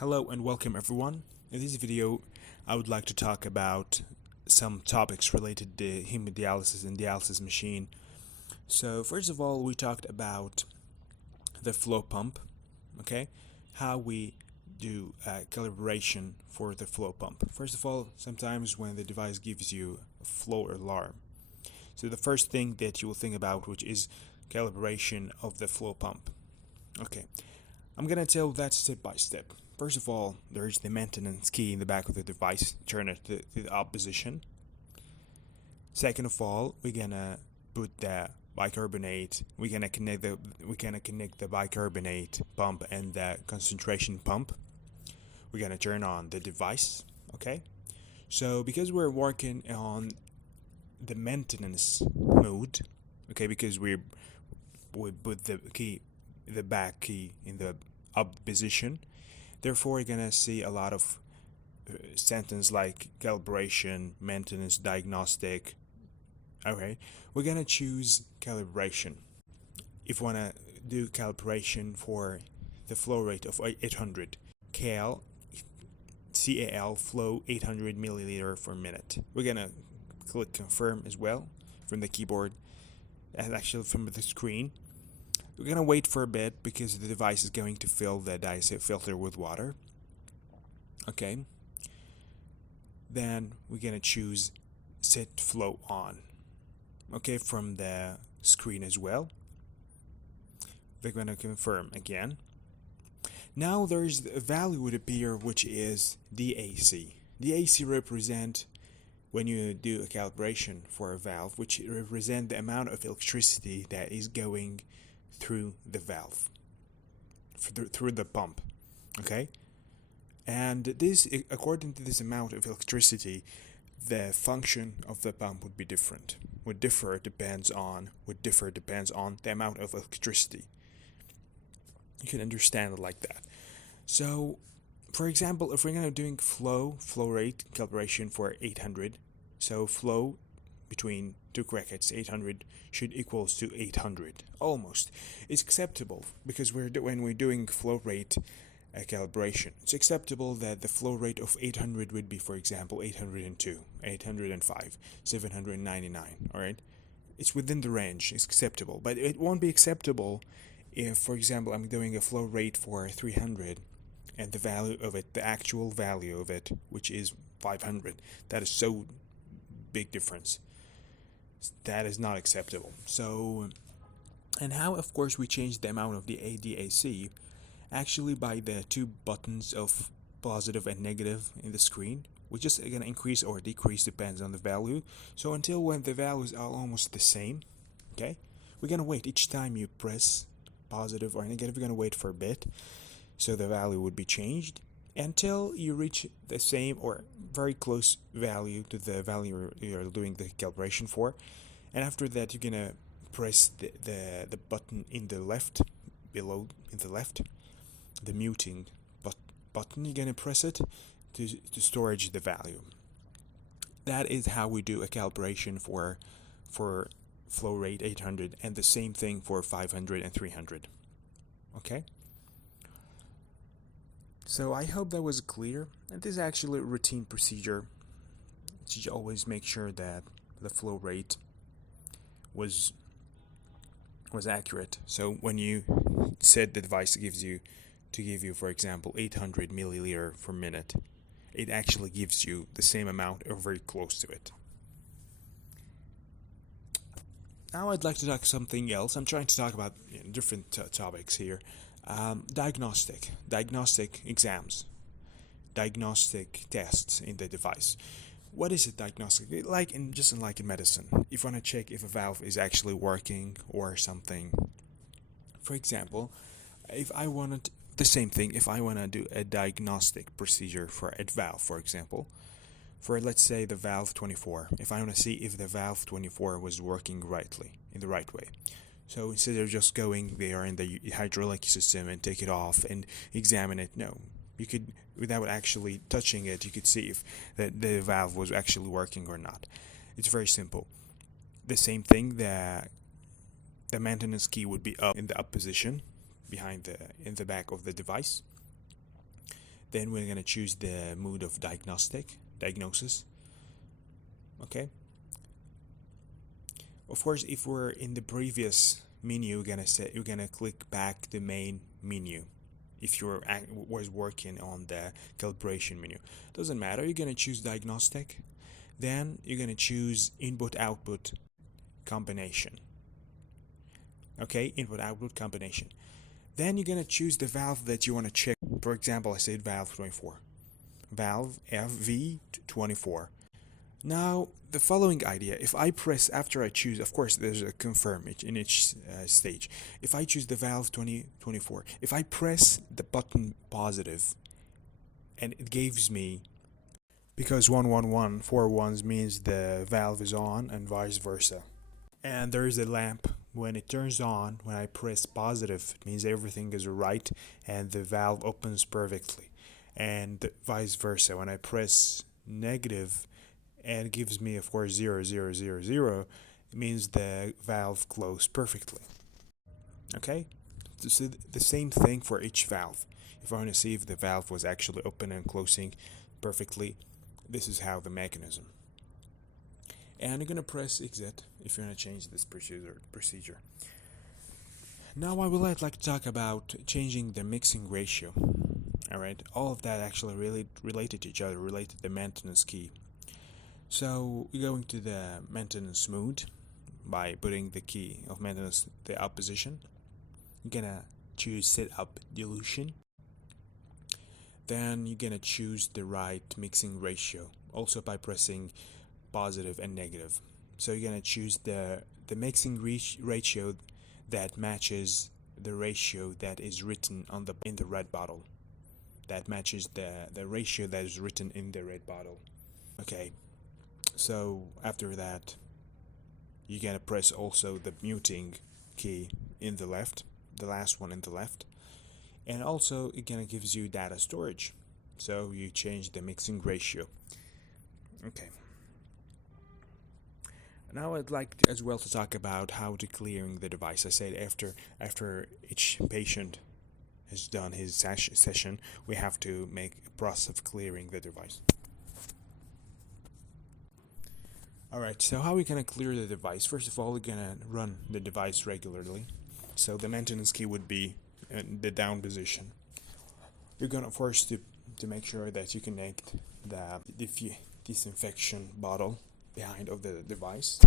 Hello and welcome everyone. In this video I would like to talk about some topics related to hemodialysis and dialysis machine. So first of all, we talked about the flow pump, okay? How we do calibration for the flow pump. First of all, sometimes when the device gives you a flow alarm, so the first thing that you will think about, which is calibration of the flow pump. Okay, I'm gonna tell that step by step. First of all, there's the maintenance key in the back of the device. Turn it to the up position. Second of all, we're gonna put the bicarbonate. We're gonna connect the bicarbonate pump and the concentration pump. We're gonna turn on the device. Okay. So because we're working on the maintenance mode, okay, because we put the back key in the up position. Therefore, you're gonna see a lot of sentences like calibration, maintenance, diagnostic. Okay, we're gonna choose calibration. If you wanna do calibration for the flow rate of 800, CAL flow 800 milliliter per minute. We're gonna click confirm as well from the keyboard, and actually from the screen. We're gonna wait for a bit because the device is going to fill the diacetyl filter with water. Okay. Then we're gonna choose set flow on. Okay, from the screen as well. We're gonna confirm again. Now there's a value would appear which is DAC. DAC represent when you do a calibration for a valve, which represent the amount of electricity that is going through the valve, through the pump. Okay, and this, according to this amount of electricity, the function of the pump would be different. Would differ depends on the amount of electricity. You can understand it like that. So for example, if we're going to doing flow rate calibration for 800, so flow between two brackets 800 should equals to 800 almost. It's acceptable because when we're doing flow rate calibration, it's acceptable that the flow rate of 800 would be, for example, 802, 805, 799. All right, it's within the range. It's acceptable, but it won't be acceptable if, for example, I'm doing a flow rate for 300 and the value of it, the actual value of it, which is 500. That is so big difference. That is not acceptable. So, and how, of course, we change the amount of the ADAC, actually by the two buttons of positive and negative in the screen. We're just going to increase or decrease, depends on the value. So until when the values are almost the same, okay, we're going to wait. Each time you press positive or negative, we're going to wait for a bit, so the value would be changed until you reach the same or very close value to the value you're doing the calibration for. And after that, you're gonna press the button in the left, below in the left, the muting button. You're gonna press it to storage the value. That is how we do a calibration for flow rate 800, and the same thing for 500 and 300. Okay. So I hope that was clear. And this is actually a routine procedure to always make sure that the flow rate was accurate. So when you said the device gives you to give you, for example, 800 milliliter per minute, it actually gives you the same amount or very close to it. Now I'd like to talk something else. I'm trying to talk about different topics here. Diagnostic exams, diagnostic tests in the device. What is a diagnostic? Like in medicine, if you want to check if a valve is actually working or something. For example, if I wanted the same thing, if I want to do a diagnostic procedure for a valve, for example, for let's say the valve 24, if I want to see if the valve 24 was working in the right way. So instead of just going there in the hydraulic system and take it off and examine it, no. You could, without actually touching it, you could see if the valve was actually working or not. It's very simple. The same thing, the maintenance key would be up in the up position, in the back of the device. Then we're going to choose the mode of diagnosis. Okay. Of course, if we're in the previous menu, you're gonna click back the main menu. If you was working on the calibration menu, doesn't matter. You're gonna choose diagnostic. Then you're gonna choose input-output combination. Okay, input-output combination. Then you're gonna choose the valve that you want to check. For example, I said valve 24, valve FV24. Now, the following idea, if I press, after I choose, of course there's a confirm in each stage. If I choose the valve 2024, if I press the button positive, and it gives me, because 111 4 ones means the valve is on and vice versa. And there is a lamp. When it turns on, when I press positive, it means everything is right and the valve opens perfectly. And vice versa, when I press negative, and it gives me, of course, 0 0 0 0, it means the valve closed perfectly. Okay, so the same thing for each valve. If I want to see if the valve was actually open and closing perfectly, this is how the mechanism. And you're gonna press exit if you want to change this procedure. Now I would like to talk about changing the mixing ratio. Alright, all of that actually really related to each other, related to the maintenance key. So we're going to the maintenance mode by putting the key of maintenance the up position. You're gonna choose set up dilution. Then you're gonna choose the right mixing ratio, also by pressing positive and negative. So you're gonna choose the mixing ratio that matches the ratio that is written in the red bottle. That matches the ratio that is written in the red bottle. Okay. So after that, you're gonna press also the muting key in the left, the last one in the left, and also it gonna gives you data storage. So you change the mixing ratio. Okay. Now I'd like as well to talk about how to clearing the device. I said after each patient has done his session, we have to make a process of clearing the device. Alright, so how are we going to clear the device? First of all, we're going to run the device regularly. So the maintenance key would be in the down position. You're going to first to make sure that you connect the disinfection bottle behind of the device.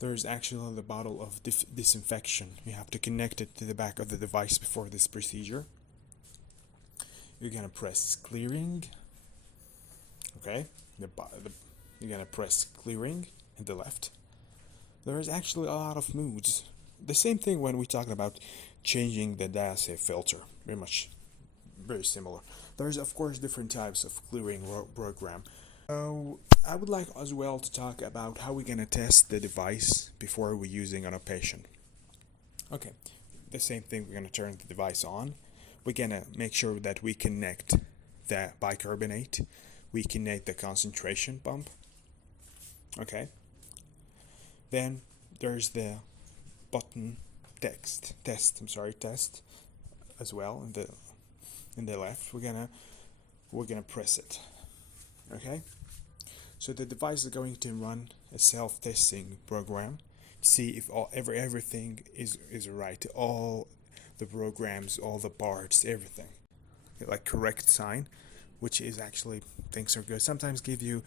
There's actually the bottle of disinfection. You have to connect it to the back of the device before this procedure. You're gonna press clearing. Okay, you're gonna press clearing in the left. There's actually a lot of modes. The same thing when we talk about changing the data filter. Very similar. There's of course different types of clearing program. So I would like as well to talk about how we're gonna test the device before we're using on a patient. Okay, the same thing. We're gonna turn the device on. We're gonna make sure that we connect the bicarbonate, we connect the concentration pump. Okay. Then there's the button test as well in the left. We're gonna press it. Okay. So the device is going to run a self-testing program to see if everything is right. All the programs, all the parts, everything, like correct sign, which is actually things are good. Sometimes gives you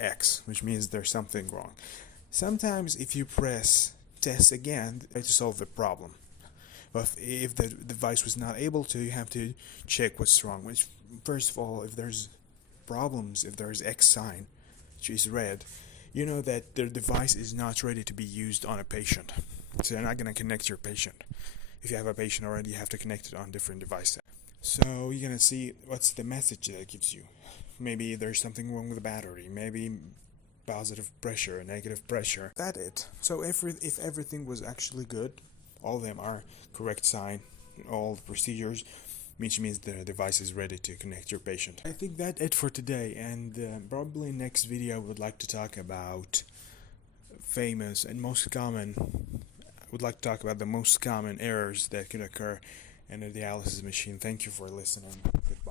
X, which means there's something wrong. Sometimes if you press test again, try to solve the problem. But if the device was not able to, you have to check what's wrong. Which, first of all, if there's problems, if there's X sign, which is red, you know that the device is not ready to be used on a patient. So you're not going to connect your patient. If you have a patient already, you have to connect it on different devices. So you're going to see what's the message that it gives you. Maybe there's something wrong with the battery. Maybe positive pressure, negative pressure. That's it. So if everything was actually good, all of them are correct sign, all the procedures, which means the device is ready to connect your patient. I think that's it for today, and probably next video I would like to talk about famous and most common would like to talk about the most common errors that could occur in a dialysis machine. Thank you for listening. Goodbye.